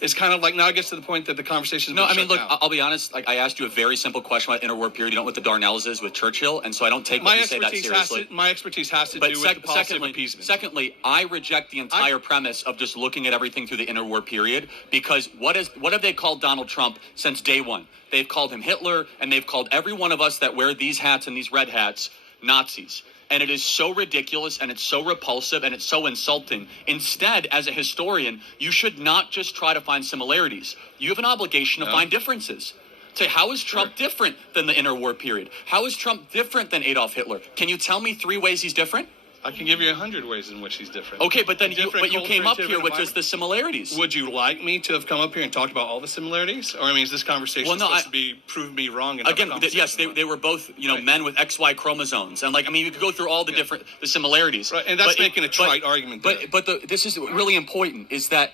It's kind of like now it gets to the point that the conversation is No, I mean, look, down. I'll be honest. Like, I asked you a very simple question about interwar period. You know what the Darnells is with Churchill, and so I don't take what you say that seriously. My expertise has to do with the policy of appeasement. Secondly, I reject the entire premise of just looking at everything through the interwar period, because what have they called Donald Trump since day one? They've called him Hitler, and they've called every one of us that wear these hats and these red hats Nazis. And it is so ridiculous, and it's so repulsive, and it's so insulting. Instead, as a historian, you should not just try to find similarities. You have an obligation to find differences. Say, how is Trump different than the interwar period? How is Trump different than Adolf Hitler? Can you tell me 3 ways he's different? I can give you 100 ways in which he's different. Okay, but then you came up here with just the similarities. Would you like me to have come up here and talked about all the similarities? Or, I mean, is this conversation supposed to prove me wrong? Again, yes, they were both, men with XY chromosomes. And, you could go through all the the similarities. Right, and that's making a trite argument there. But this is really important, is that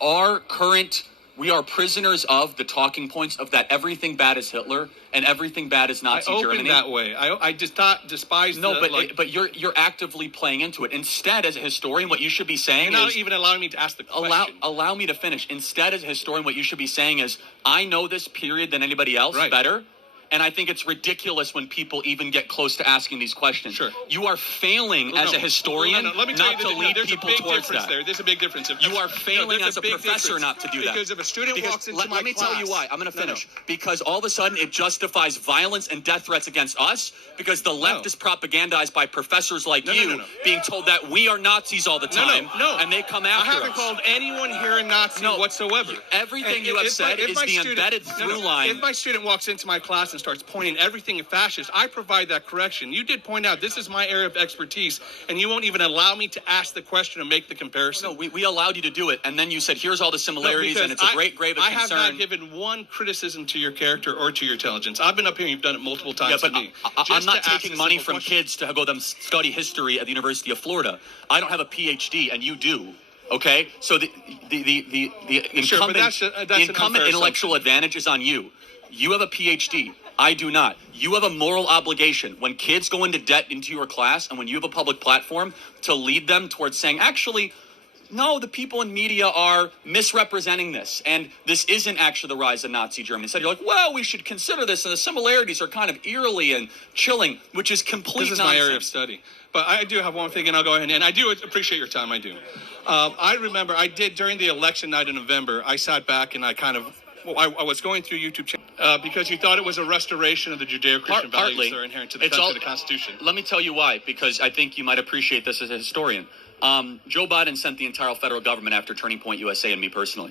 our current... We are prisoners of the talking points of that everything bad is Hitler and everything bad is Nazi Germany. that way. I just despise. No, but you're actively playing into it. Instead, as a historian, what you should be saying you're not even allowing me to ask the question. Allow me to finish. Instead, as a historian, what you should be saying is, I know this period than anybody else better. And I think it's ridiculous when people even get close to asking these questions. Sure. You are failing as a historian Let me tell not to lead people towards that. There's a big difference. You are failing as a professor not to do that. Because if a student walks into my class... Let me tell you why. I'm going to finish. Because all of a sudden it justifies violence and death threats against us because the left is propagandized by professors like you being told that we are Nazis all the time. And they come after us. I haven't called anyone here a Nazi whatsoever. Everything you have said is the embedded through line. If my student walks into my class and starts pointing everything at fascist, I provide that correction. You did point out this is my area of expertise, and you won't even allow me to ask the question and make the comparison. No, we allowed you to do it, and then you said, here's all the similarities, and it's a great grave of concern. I have not given one criticism to your character or to your intelligence. I've been up here and you've done it multiple times to me. I'm not taking money from kids to go them study history at the University of Florida. I don't have a PhD, and you do. Okay? So the incumbent intellectual advantage is on you. You have a PhD. I do not. You have a moral obligation when kids go into debt into your class and when you have a public platform to lead them towards saying, actually, no, the people in media are misrepresenting this. And this isn't actually the rise of Nazi Germany. Instead, you're like, well, we should consider this. And the similarities are kind of eerily and chilling, which is complete nonsense. This is my area of study. But I do have one thing, and I'll go ahead. And I do appreciate your time. I do. I remember during the election night in November, I sat back and I I was going through YouTube channel because you thought it was a restoration of the Judeo-Christian values that are inherent to the Constitution. Let me tell you why, because I think you might appreciate this as a historian. Joe Biden sent the entire federal government after Turning Point USA and me personally.